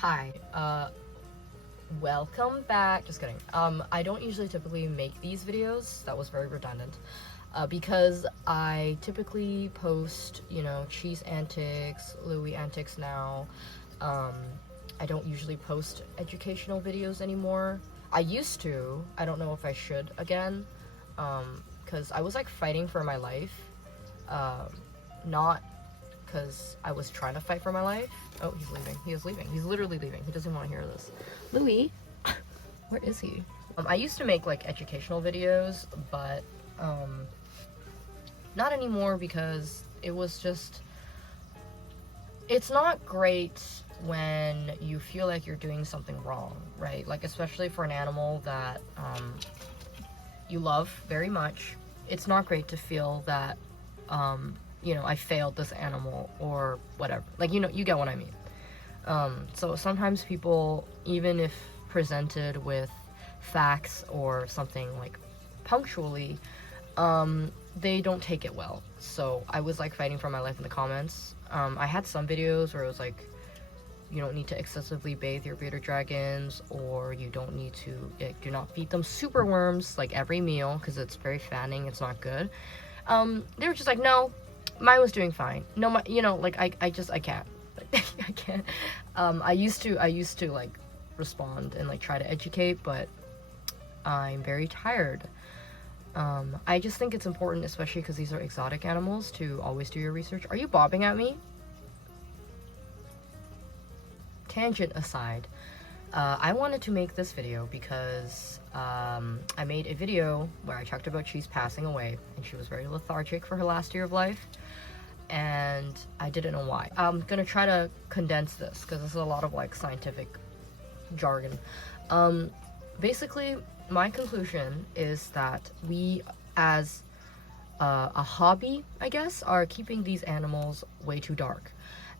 Hi, welcome back. Just kidding. I don't usually typically make these videos. That was very redundant. Because I typically post, cheese antics, Louis antics now. I don't usually post educational videos anymore. I used to. I don't know if I should again. Because I was like fighting for my life. Not because I was trying to fight for my life. Oh, he's leaving. He is leaving. He's literally leaving. He doesn't want to hear this. Louis, where is he? I used to make like educational videos, but not anymore because it was just, it's not great when you feel like you're doing something wrong, right? Like especially for an animal that you love very much. It's not great to feel that I failed this animal or whatever. Like, you get what I mean. So sometimes people, even if presented with facts or something like punctually, they don't take it well. So I was like fighting for my life in the comments. I had some videos where it was like, you don't need to excessively bathe your bearded dragons, or you don't need to, do not feed them super worms like every meal because it's very fattening, it's not good. They were just like, no, mine was doing fine. No, I can't. I can't. I used to like respond and like try to educate, but I'm very tired. I just think it's important, especially because these are exotic animals, to always do your research. Are you bobbing at me? Tangent aside, I wanted to make this video because I made a video where I talked about Cheese passing away, and she was very lethargic for her last year of life, and I didn't know why. I'm gonna try to condense this because this is a lot of like scientific jargon. Basically, my conclusion is that we, as a hobby, I guess, are keeping these animals way too dark.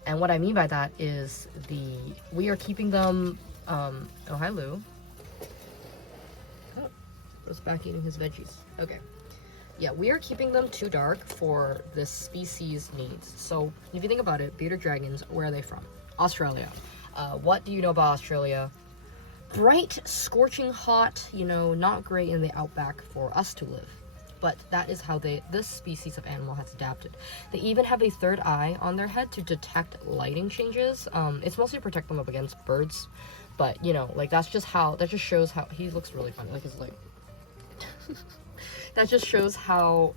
And what I mean by that is we are keeping them, oh, hi, Lou. Oh, was back eating his veggies. Okay. Yeah, we are keeping them too dark for this species' needs. So, if you think about it, bearded dragons, where are they from? Australia. What do you know about Australia? Bright, scorching hot, not great in the outback for us to live. But that is how this species of animal has adapted. They even have a third eye on their head to detect lighting changes. It's mostly to protect them up against birds, but like that just shows how he looks really funny. Like his like that just shows how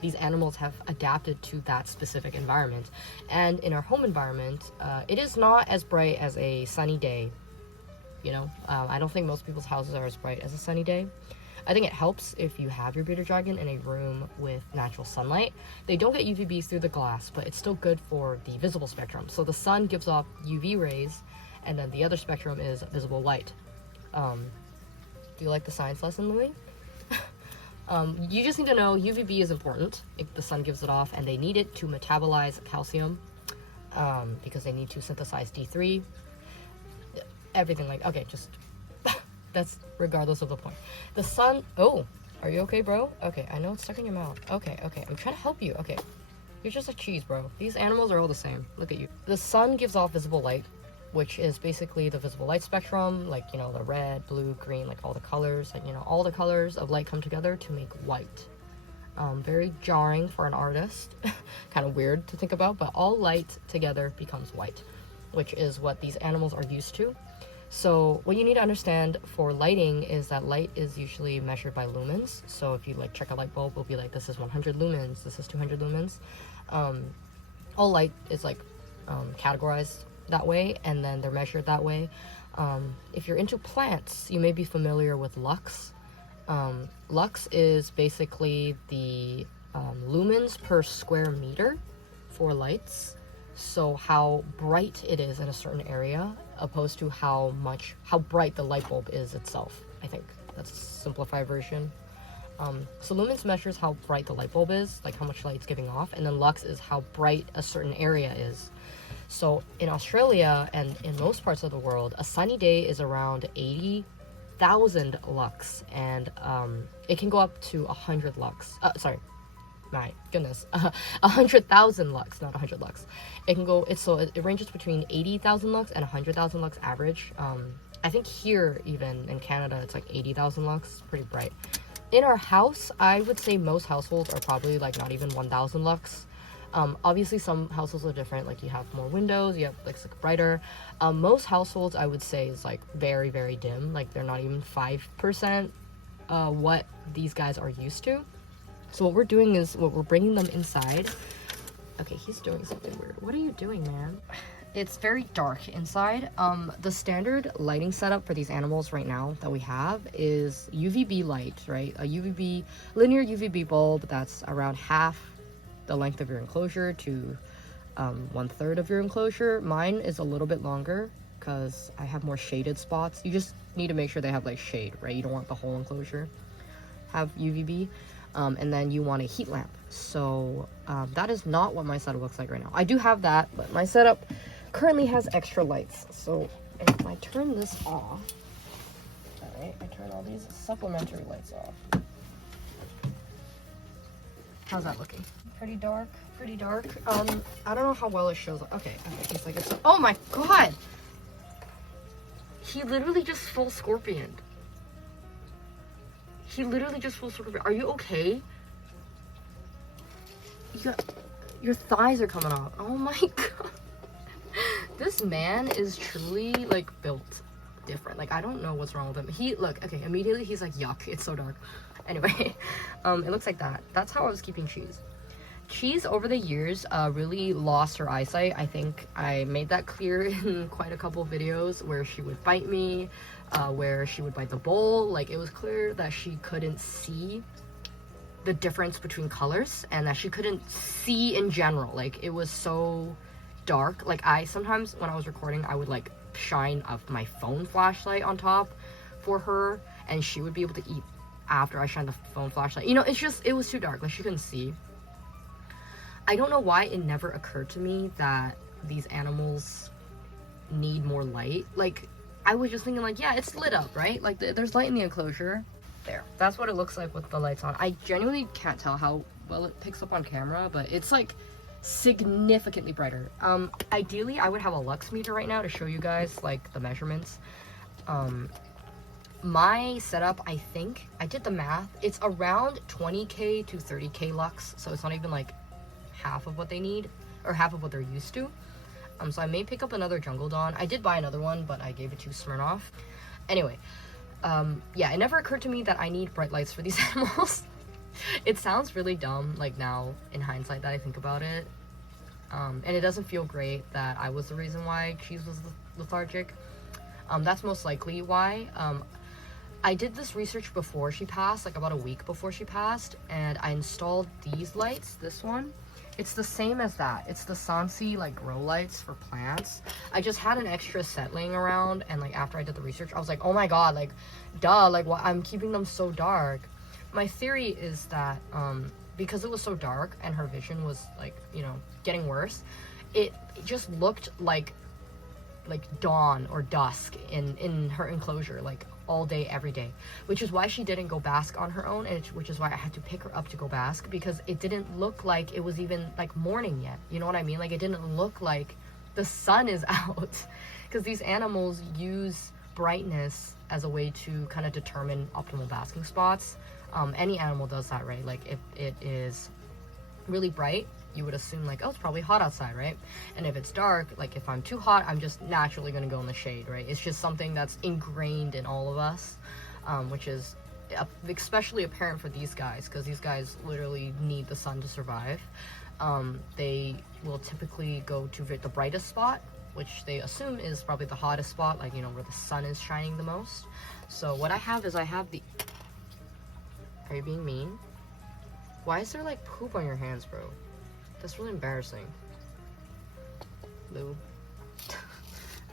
these animals have adapted to that specific environment. And in our home environment, it is not as bright as a sunny day. I don't think most people's houses are as bright as a sunny day. I think it helps if you have your bearded dragon in a room with natural sunlight. They don't get UVBs through the glass, but it's still good for the visible spectrum. So the sun gives off UV rays, and then the other spectrum is visible light. Do you like the science lesson, Louis? You just need to know UVB is important if the sun gives it off, and they need it to metabolize calcium because they need to synthesize D3. Everything okay, just... That's regardless of the point. The sun... Oh, are you okay, bro? Okay, I know it's stuck in your mouth. Okay, I'm trying to help you. Okay, you're just a cheese, bro. These animals are all the same. Look at you. The sun gives off visible light, which is basically the visible light spectrum, like, the red, blue, green, like all the colors, and, all the colors of light come together to make white. Very jarring for an artist. Kind of weird to think about, but all light together becomes white, which is what these animals are used to. So what you need to understand for lighting is that light is usually measured by lumens. So if you check a light bulb, it'll be like, this is 100 lumens, this is 200 lumens. All light is categorized that way, and then they're measured that way. If you're into plants, you may be familiar with lux. Lux is basically the lumens per square meter for lights. So how bright it is in a certain area opposed to how bright the light bulb is itself. I think that's a simplified version. So lumens measures how bright the light bulb is, like how much light it's giving off, and then lux is how bright a certain area is. So in Australia and in most parts of the world, a sunny day is around 80,000 lux, and it can go up to 100 lux. my goodness, 100,000 lux, not 100 lux. It can go, it ranges between 80,000 lux and 100,000 lux average. I think here, even in Canada, it's like 80,000 lux, pretty bright. In our house, I would say most households are probably like not even 1,000 lux. Obviously some households are different, like you have more windows, you have like brighter. Most households I would say is like very, very dim, like they're not even 5% what these guys are used to. So what we're doing is we're bringing them inside. Okay, he's doing something weird. What are you doing, man? It's very dark inside. The standard lighting setup for these animals right now that we have is UVB light, right? A linear UVB bulb that's around half the length of your enclosure to 1/3 of your enclosure. Mine is a little bit longer because I have more shaded spots. You just need to make sure they have like shade, right? You don't want the whole enclosure have UVB. And then you want a heat lamp. So that is not what my setup looks like right now. I do have that, but my setup currently has extra lights. So if I turn this off, all right, I turn all these supplementary lights off. How's that looking? Pretty dark, pretty dark. I don't know how well it shows up. Okay, it's like it's, oh my god! He literally just full scorpioned. He literally just full scorpion. Are you okay? Your thighs are coming off. Oh my god. This man is truly like built different. Like I don't know what's wrong with him. Look, okay, immediately he's like, yuck, it's so dark. Anyway, it looks like that. That's how I was keeping Cheese. Cheese over the years really lost her eyesight. I think I made that clear in quite a couple videos where she would bite me, where she would bite the bowl. Like it was clear that she couldn't see the difference between colors and that she couldn't see in general. Like it was so dark. Like sometimes when I was recording, I would like shine up my phone flashlight on top for her and she would be able to eat after I shined the phone flashlight. You know, it was too dark. Like she couldn't see. I don't know why it never occurred to me that these animals need more light. Like, I was just thinking like, yeah, it's lit up, right? Like, there's light in the enclosure. There. That's what it looks like with the lights on. I genuinely can't tell how well it picks up on camera, but it's like significantly brighter. Ideally, I would have a lux meter right now to show you guys like the measurements. My setup, I think, I did the math. It's around 20K to 30K lux, so it's not even like half of what they need or half of what they're used to. So I may pick up another Jungle Dawn. I did buy another one, but I gave it to Smirnoff. Anyway, yeah, it never occurred to me that I need bright lights for these animals. It sounds really dumb, like now in hindsight that I think about it. And it doesn't feel great that I was the reason why Cheese was lethargic. That's most likely why. I did this research before she passed, like about a week before she passed, and I installed these lights, this one. It's the same as that. It's the Sansi like grow lights for plants. I just had an extra set laying around, and like after I did the research, I was like, oh my god, like duh, like why I'm keeping them so dark. My theory is that because it was so dark and her vision was like, you know, getting worse, it just looked like dawn or dusk in her enclosure, like all day every day, which is why she didn't go bask on her own, and which is why I had to pick her up to go bask, because it didn't look like it was even like morning yet. You know what I mean? Like it didn't look like the sun is out, because these animals use brightness as a way to kind of determine optimal basking spots. Any animal does that, right? Like if it is really bright, you would assume like, oh, it's probably hot outside, right? And if it's dark, like if I'm too hot, I'm just naturally gonna go in the shade, right? It's just something that's ingrained in all of us, which is especially apparent for these guys, because these guys literally need the sun to survive. They will typically go to the brightest spot, which they assume is probably the hottest spot, like, you know, where the sun is shining the most. So what I have is I have the... Are you being mean? Why is there like poop on your hands, bro? That's really embarrassing. Lou.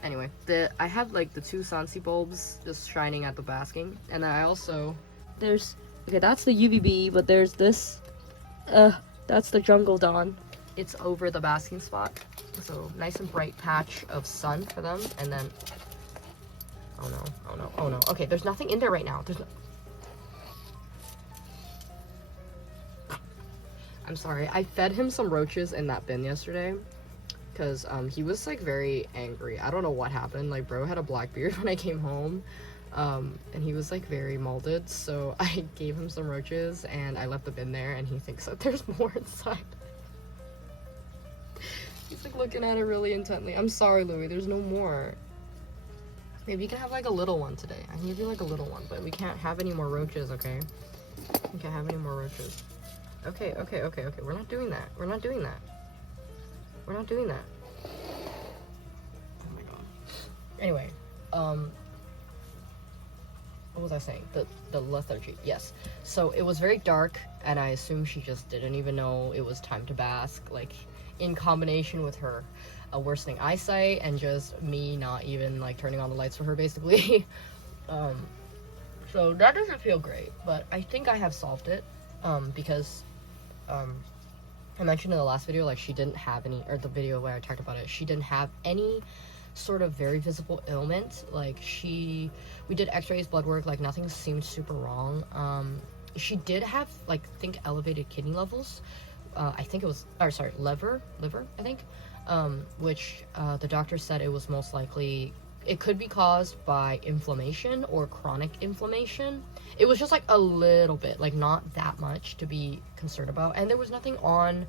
Anyway, I have like the two Sansi bulbs just shining at the basking, and I also okay, that's the UVB, but there's this that's the Jungle Dawn. It's over the basking spot, so nice and bright patch of sun for them. And then oh no, oh no, oh no. Okay, there's nothing in there right now. I'm sorry. I fed him some roaches in that bin yesterday. Because he was like very angry. I don't know what happened. Like, bro had a black beard when I came home. And he was like very molded. So I gave him some roaches and I left the bin there, and he thinks that there's more inside. He's like looking at it really intently. I'm sorry, Louis, there's no more. Maybe you can have like a little one today. I can give you like a little one, but we can't have any more roaches, okay? We can't have any more roaches. Okay. We're not doing that. We're not doing that. We're not doing that. Oh my god. Anyway, what was I saying? The lethargy. Yes. So it was very dark, and I assume she just didn't even know it was time to bask. Like, in combination with her worsening eyesight and just me not even like turning on the lights for her, basically. So that doesn't feel great, but I think I have solved it. Because I mentioned in the last video, like, she didn't have any, or the video where I talked about it, she didn't have any sort of very visible ailment. Like, we did x-rays, blood work, like, nothing seemed super wrong. She did have, like, think elevated kidney levels. I think it was, or sorry, liver, I think, which the doctor said it was most likely, it could be caused by inflammation or chronic inflammation. It was just like a little bit, like not that much to be concerned about. And there was nothing on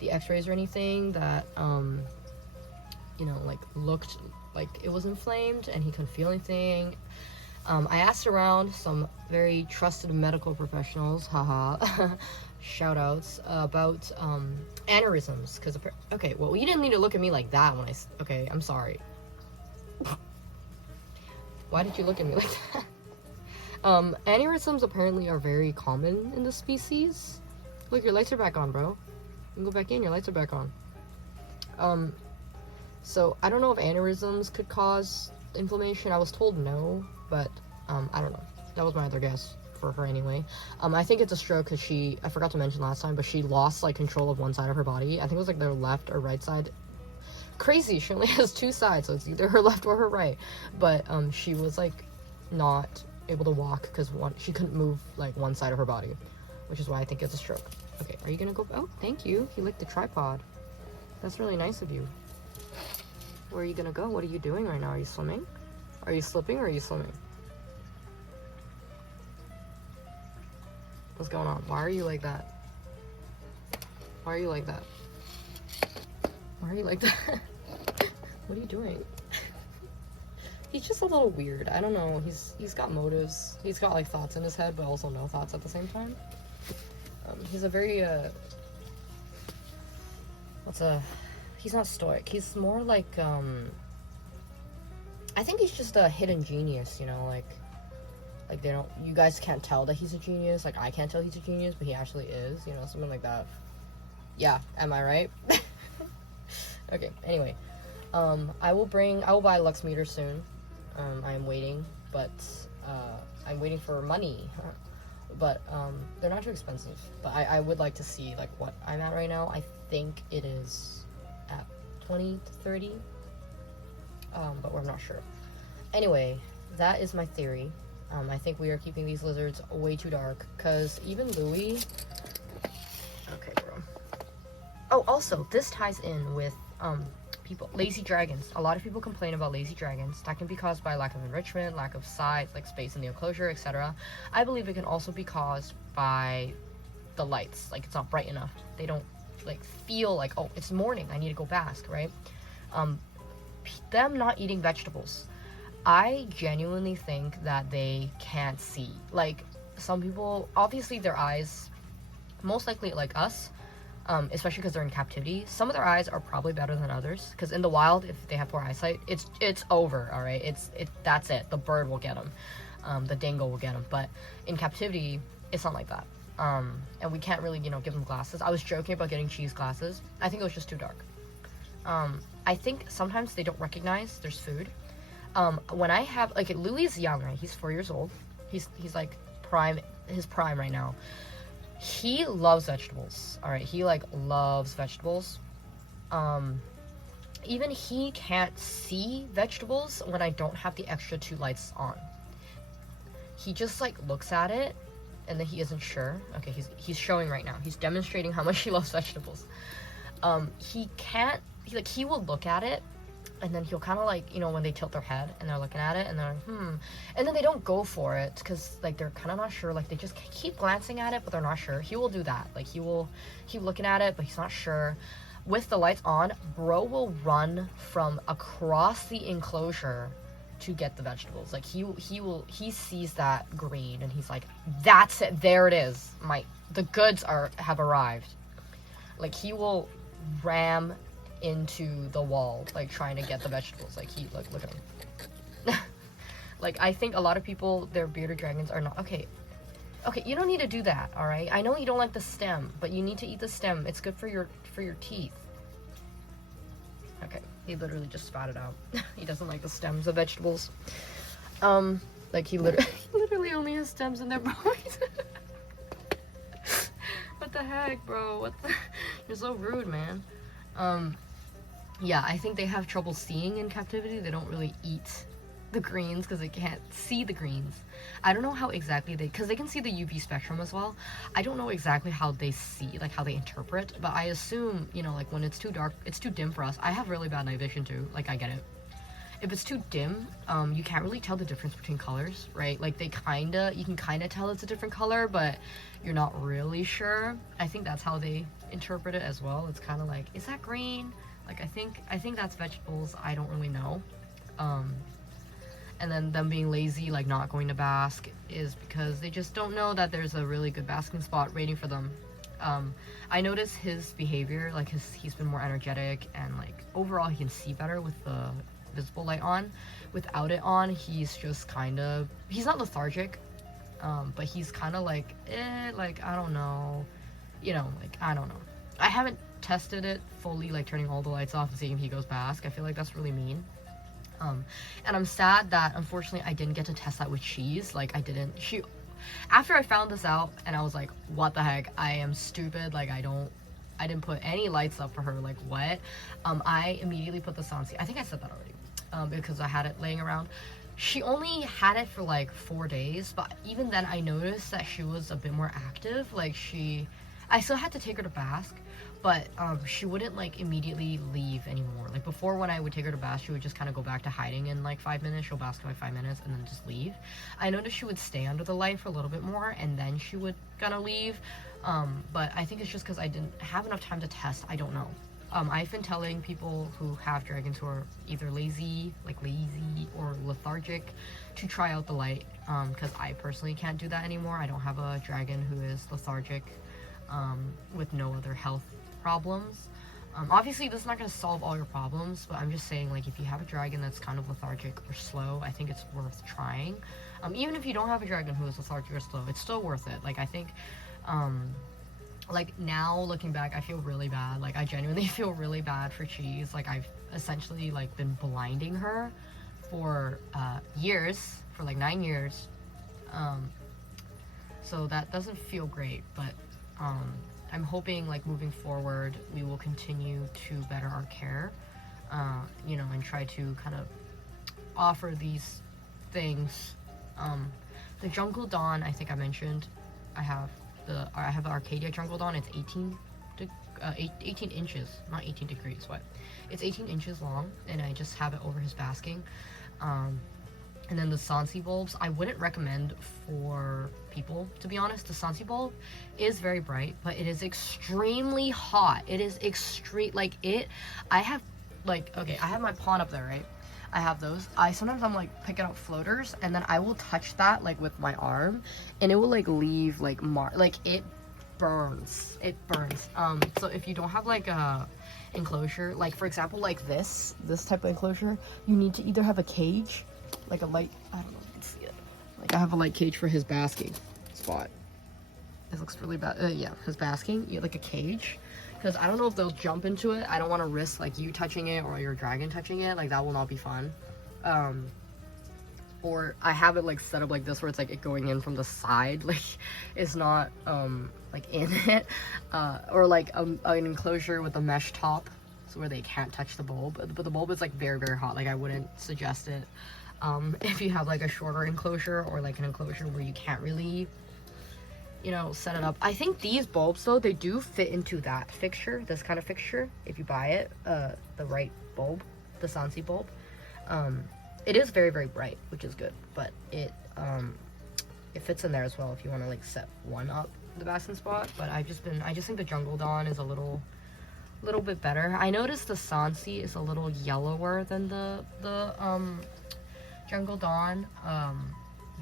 the x-rays or anything that, you know, like looked like it was inflamed, and he couldn't feel anything. I asked around some very trusted medical professionals, haha, shout outs, about aneurysms. Because, okay, well, you didn't need to look at me like that when okay, I'm sorry. Why did you look at me like that? Aneurysms apparently are very common in the species. Look, your lights are back on, bro. You can go back in, your lights are back on. So I don't know if aneurysms could cause inflammation. I was told no, but I don't know. That was my other guess for her anyway. I think it's a stroke because I forgot to mention last time, but she lost like control of one side of her body. I think it was like their left or right side. Crazy, she only has two sides, so it's either her left or her right. But she was like not able to walk because she couldn't move like one side of her body, which is why I think it's a stroke. Okay, are you gonna go? Oh, thank you. You licked the tripod. That's really nice of you. Where are you gonna go? What are you doing right now? Are you swimming? Are you slipping or are you swimming? What's going on? Why are you like that? Why are you like that? Why are you like that? What are you doing? He's just a little weird. I don't know. He's got motives. He's got like thoughts in his head, but also no thoughts at the same time. He's a very he's not stoic. He's more like I think he's just a hidden genius, you know, like you guys can't tell that he's a genius, like I can't tell he's a genius, but he actually is, you know, something like that. Yeah, am I right? Okay, anyway, I will buy a Lux meter soon. I am waiting, but I'm waiting for money, but they're not too expensive, but I would like to see like what I'm at right now. I think it is at 20 to 30, but we're not sure. Anyway, that is my theory. I think we are keeping these lizards way too dark, because even Louis... Okay, bro. Oh, also, this ties in with lazy dragons. A lot of people complain about lazy dragons. That can be caused by lack of enrichment, lack of size, like space in the enclosure, etc. I believe it can also be caused by the lights. Like, it's not bright enough. They don't like feel like, oh, it's morning, I need to go bask, right? Them not eating vegetables, I genuinely think that they can't see. Like, some people, obviously their eyes, most likely like us, especially because they're in captivity, some of their eyes are probably better than others, because in the wild, if they have poor eyesight, it's over, all right? That's it. The bird will get them. The dingo will get them. But in captivity, it's not like that. And we can't really, you know, give them glasses. I was joking about getting cheese glasses. I think it was just too dark. I think sometimes they don't recognize there's food. When I have, like, Louis is young, right? He's 4 years old. He's like his prime right now. He loves vegetables, all right? He, like, loves vegetables. Even he can't see vegetables when I don't have the extra 2 lights on. He just, like, looks at it, and then he isn't sure. Okay, he's showing right now. He's demonstrating how much he loves vegetables. He will look at it, and then he'll kind of like, you know, when they tilt their head and they're looking at it and they're like, and then they don't go for it because like they're kind of not sure, like they just keep glancing at it but they're not sure. He will do that, like he will keep looking at it but he's not sure. With the lights on, bro will run from across the enclosure to get the vegetables. Like he sees that green and he's like, that's it, there it is, the goods have arrived. Like he will ram into the wall, like trying to get the vegetables. Like look at him. Like I think a lot of people, their bearded dragons are not okay, you don't need to do that, all right? I know you don't like the stem, but you need to eat the stem. It's good for your teeth. Okay, he literally just spat it out. He doesn't like the stems of vegetables. Like he literally only has stems in their bodies. What the heck, bro? You're so rude, man. Yeah, I think they have trouble seeing in captivity. They don't really eat the greens because they can't see the greens. I don't know how exactly because they can see the UV spectrum as well. I don't know exactly how they see, like how they interpret, but I assume, you know, like when it's too dark, it's too dim for us. I have really bad night vision too, like I get it. If it's too dim, you can't really tell the difference between colors, right? Like you can kind of tell it's a different color, but you're not really sure. I think that's how they interpret it as well. It's kind of like, is that green? Like I think that's vegetables. I don't really know. And then them being lazy, like not going to bask, is because they just don't know that there's a really good basking spot waiting for them. I notice his behavior, like he's been more energetic, and like overall he can see better with the visible light on. Without it on, he's just he's not lethargic, but he's kind of like, like I don't know, you know, like I don't know. I haven't tested it fully, like turning all the lights off and seeing if he goes bask. I feel like that's really mean. And I'm sad that unfortunately I didn't get to test that with Cheese. Like after I found this out and I was like, what the heck, I am stupid, like I didn't put any lights up for her, like what? I immediately put this on. I think I said that already, because I had it laying around. She only had it for like 4 days, but even then I noticed that she was a bit more active. Like I still had to take her to bask, but she wouldn't like immediately leave anymore. Like before, when I would take her to bask, she would just kind of go back to hiding in like 5 minutes. She'll bask for like 5 minutes and then just leave. I noticed she would stay under the light for a little bit more and then she would kind leave. But I think it's just because I didn't have enough time to test. I don't know. I've been telling people who have dragons who are either lazy or lethargic to try out the light, because I personally can't do that anymore. I don't have a dragon who is lethargic with no other health problems. Obviously this is not going to solve all your problems, but I'm just saying, like, if you have a dragon that's kind of lethargic or slow, I think it's worth trying. Even if you don't have a dragon who is lethargic or slow, it's still worth it. Like I think like now looking back, I feel really bad. Like I genuinely feel really bad for Cheese. Like I've essentially like been blinding her for years, for like 9 years. So that doesn't feel great, but I'm hoping like moving forward we will continue to better our care, you know, and try to kind of offer these things. The Jungle Dawn, I think I mentioned, I have the Arcadia Jungle Dawn. It's 18 inches, not 18 degrees, what? It's 18 inches long, and I just have it over his basking. And then the Sansi bulbs, I wouldn't recommend for people, to be honest. The Sansi bulb is very bright, but it is extremely hot. It is I have my pawn up there, right? I have those. Sometimes I'm like picking up floaters, and then I will touch that like with my arm, and it will like leave like it burns. It burns. So if you don't have like a enclosure, like for example like this type of enclosure, you need to either have a cage, like a light, I don't know if you can see it, like I have a light cage for his basking spot. It looks really bad. Yeah, his basking, you have like a cage, because I don't know if they'll jump into it. I don't want to risk like you touching it or your dragon touching it. Like that will not be fun. Or I have it like set up like this, where it's like it going in from the side, like it's not like in it, or like an enclosure with a mesh top, so where they can't touch the bulb. But the bulb is like very, very hot. Like I wouldn't suggest it. If you have like a shorter enclosure, or like an enclosure where you can't really you know, set it up. I think these bulbs though, they do fit into that fixture, this kind of fixture, if you buy it, the right bulb, the Sansi bulb. It is very, very bright, which is good, but it fits in there as well if you want to like set one up the bassin spot. But I just think the Jungle Dawn is a little bit better. I noticed the Sansi is a little yellower than the Jungle Dawn,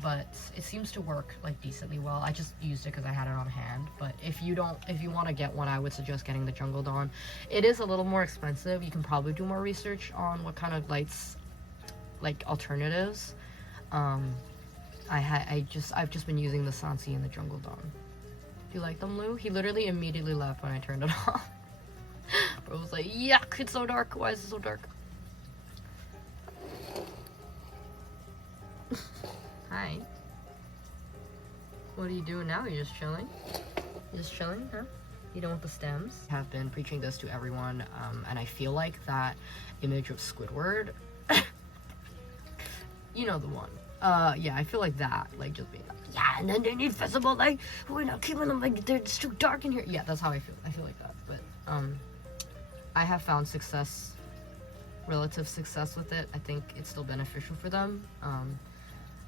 but it seems to work like decently well. I just used it because I had it on hand. But if you want to get one, I would suggest getting the Jungle Dawn. It is a little more expensive. You can probably do more research on what kind of lights, like alternatives. I've just been using the Sansi and the Jungle Dawn. Do you like them, Lou? He literally immediately left when I turned it off. Bro was like, yuck, it's so dark. Why is it so dark? Hi. What are you doing now? You're just chilling? You're just chilling, huh? You don't want the stems? I have been preaching this to everyone, and I feel like that image of Squidward, you know the one. Yeah, I feel like that, like just being like, yeah, and then they need visible light. We're not keeping them, like, it's too dark in here. Yeah, that's how I feel. I feel like that. But I have found relative success with it. I think it's still beneficial for them.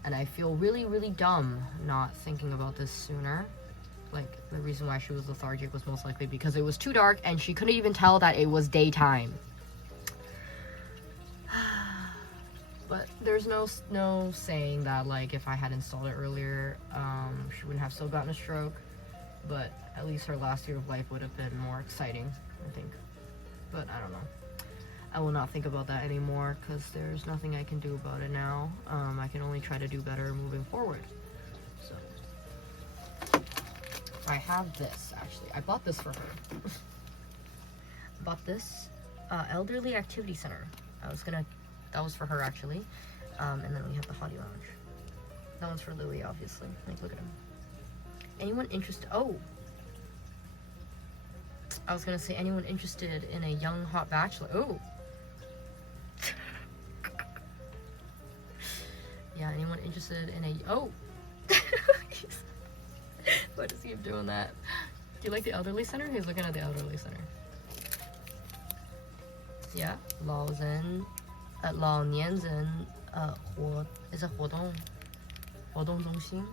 And I feel really, really dumb not thinking about this sooner. Like, the reason why she was lethargic was most likely because it was too dark and she couldn't even tell that it was daytime. But there's no saying that, like, if I had installed it earlier, she wouldn't have still gotten a stroke. But at least her last year of life would have been more exciting, I think. But I don't know. I will not think about that anymore because there's nothing I can do about it now. I can only try to do better moving forward. So I have this, actually. I bought this for her. Bought this elderly activity center. That was for her, actually. And then we have the Hottie Lounge. That one's for Louie, obviously. Like, look at him. Anyone interested? Oh! I was gonna say, anyone interested in a young hot bachelor? Oh! Yeah, anyone interested in a... Oh! Why does he keep doing that? Do you like the elderly center? He's looking at the elderly center. Yeah, 老年人is a 活动中心.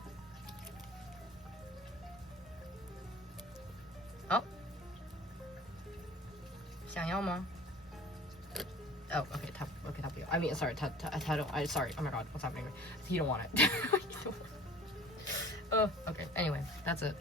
Oh. 想要吗? Oh, okay,他不要. I mean, sorry, 他 don't, sorry, oh my god, what's happening? He don't want it. Oh, okay, anyway, that's it.